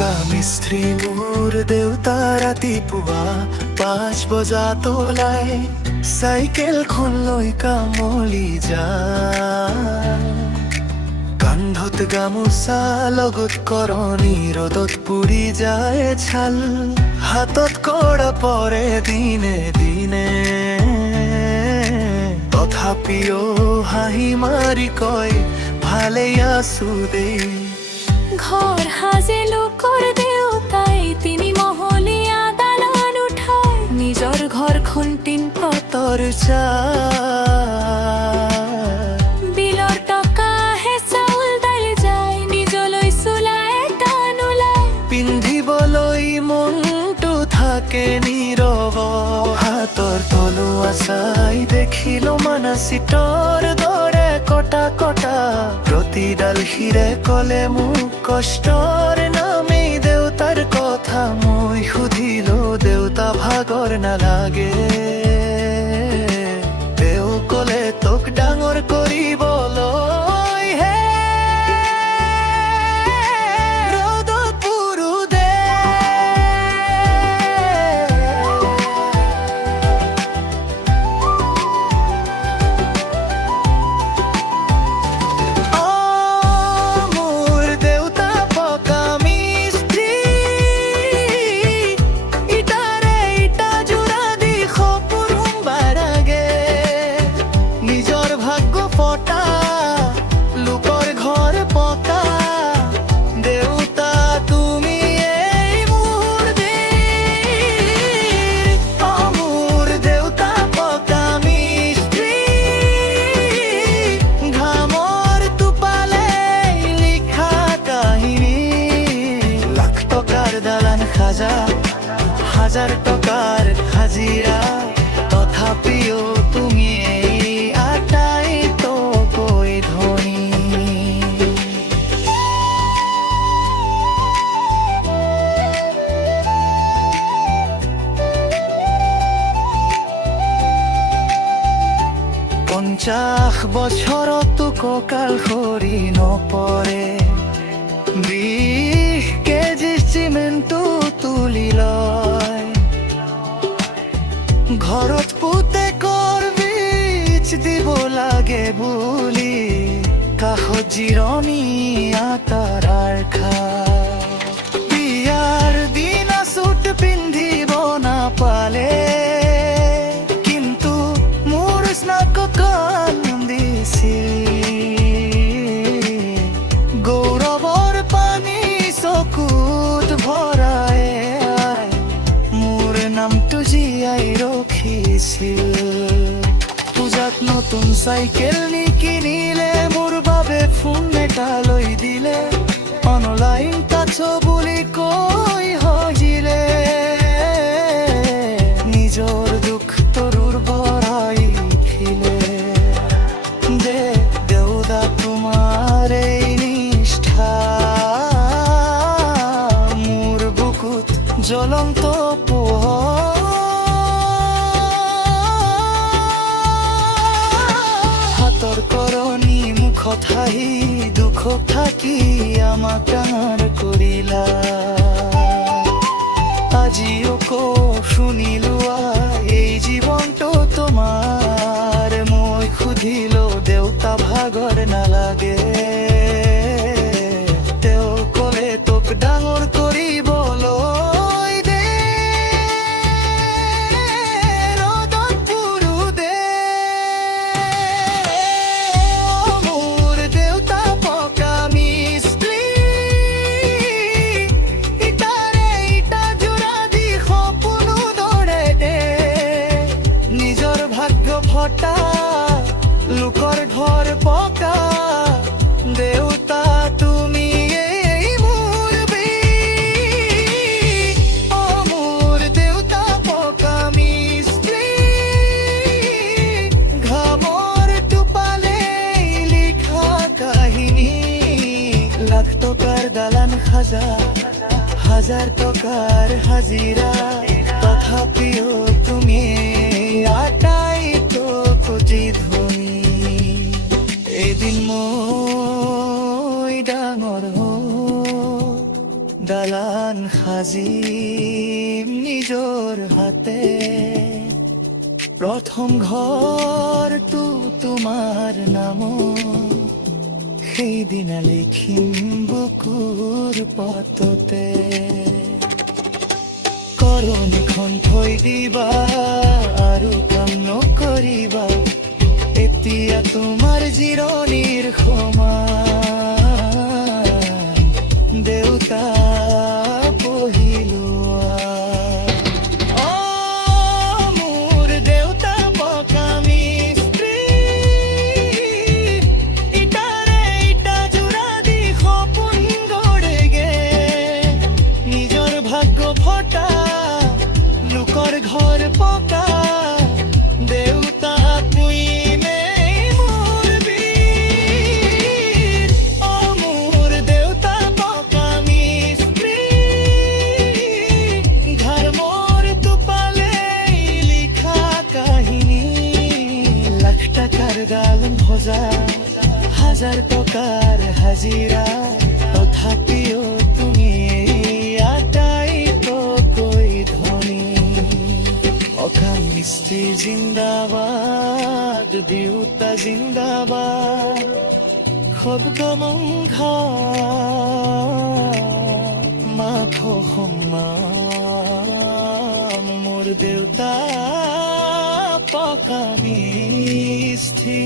পকা মিস্ত্ৰী মোৰ দেউতা ৰাতিপুৱা 5 বজা তোলাই চাইকেলখন লৈ কামলৈ যায়। কান্ধত গামোচা লগত কৰণী ৰ'দত পুৰি যায় ছাল, হাতত কৰা পৰে দিনে দিনে। তথাপিও হাঁহি মাৰি কয় ভালেই আছো দেই। ঘৰ সাজে লোকৰ দেউতাই তিনি মহলীয়া দালান উঠাই, নিজৰ ঘৰখন টিন পাতৰ চাল, বিলৰ টকা আহে চাউল দাইল যায়, নিজলৈ চোলা এটা নোলায়। পিন্ধিবলৈ মনটো থাকে নীৰৱ, হাতৰ তলুৱা চাই দেখিলো মানাচিতৰ দৰে কটা কটা। প্ৰতিডাল শিৰে কলে মোক কষ্টৰ নামেই দেউতাৰ কথা। মই সুধিলো দেউতা ভাগৰ নালাগে, তেওঁ কলে তোক ডাঙৰ কৰিবলৈ হে ৰ'দত পুৰো দে। মোৰ দেউতা পকা মিস্ত্ৰী, ইটাৰে ইটা জোৰা দি সপোন বাৰাগে। নিজৰ ভাগ্য ফটা লোকৰ ঘৰ পকা, দেউতা তুমি এই মোৰ বীৰ। মোৰ দেউতা পকা মিস্ত্ৰী, ঘামৰ টোপালে লিখা কাহিনী। লাখ টকাৰ দালান সাজা, হাজাৰ টকাৰ হাজিৰা, তথাপিও তুমি এই আটাইতকৈ ধনী। পঞ্চাশ বছৰতো কঁকাল সৰি নপৰে, 20 কেজি চিমেণ্টটো তুলি লয়। ঘৰত পুতেকৰ বীজ দিব লাগে বুলি কাষত জিৰণি আটাৰ খায়। বিয়াৰ দিনা চুট পিন্ধিব নাপালে, কিন্তু মোৰ স্নাতক কান্দিছিল। গৌৰৱৰ পানী চকুত ভৰাই মোৰ নামটো জীয়াই ৰখিছিল। পূজাত নতুন চাইকেল নিকিনিলে মোৰ বাবে ফোন এটা লৈ দিলে, অনলাইন টাচ বুলি কৈ হজিলে। নিজৰ দুখ তৰুৰ ভৰাই লিখিলে, যে দেউতা তোমাৰ এই নিষ্ঠা মোৰ বুকুত জ্বলন্ত পোহৰ। হাতৰ কৰণী মুখত হাঁহি দুখত থাকি আমাক ডাঙৰ কৰিলা। আজিও শুনিলো এই জীৱনটো তোমাৰ। মই সুধিলো দেউতা ভাগৰ নালাগে, তেওঁ কলে তোক ডাঙৰ কৰিবলৈ দে, ৰ'দত পুৰো দে। মোৰ দেউতা পকা মিস্ত্ৰী, ইটাৰে ইটা জোৰা দি সপোনো দৰে দে। নিজৰ ভাগ্য ফটা লোকৰ ঘৰ পকা, দেউতা তুমি এই মোৰ বীৰ। মোৰ দেউতা পকা মিস্ত্ৰী, ঘামৰ টোপালে লিখা কাহিনী। লাখ টকাৰ দালান সাজা, হাজাৰ টকাৰ হাজিৰা, তথাপিও তুমি আটাইতকৈ ধনী। এদিন মই ডাঙৰ দালান সাজিম নিজৰ হাতে প্ৰথম ঘৰটো তোমাৰ নামত সেইদিনা লিখিম বুকুৰ পটতে কৰণীখন থৈ দিবা আৰু কাম নকৰিবা এতিয়া তোমাৰ জিৰণিৰ সময় দেউতা পহিলোৱা মোৰ দেউতা পকা মিস্ত্ৰী ইটাৰে ইটা জোৰা দি সপোন গঢ়েগে নিজৰ ভাগ্য ফটা লোকৰ ঘৰ পকা দেউতা পুইনে মোৰ বীৰ মোৰ দেউতা পকা মিস্ত্ৰী ঘৰ মোৰ টোপালে লিখা কাহিনী লাখ টাকাৰ গালন ভজা হাজাৰ টকাৰ হাজিৰা তথাপিও তুমি আটাইতকৈ ধনী অকাল মিস্ত্ৰী জিন্দাবাদ দেউতা জিন্দাবাদ খবগমংঘা মাখ সন্মান মোৰ দেউতা পকা মিস্ত্ৰী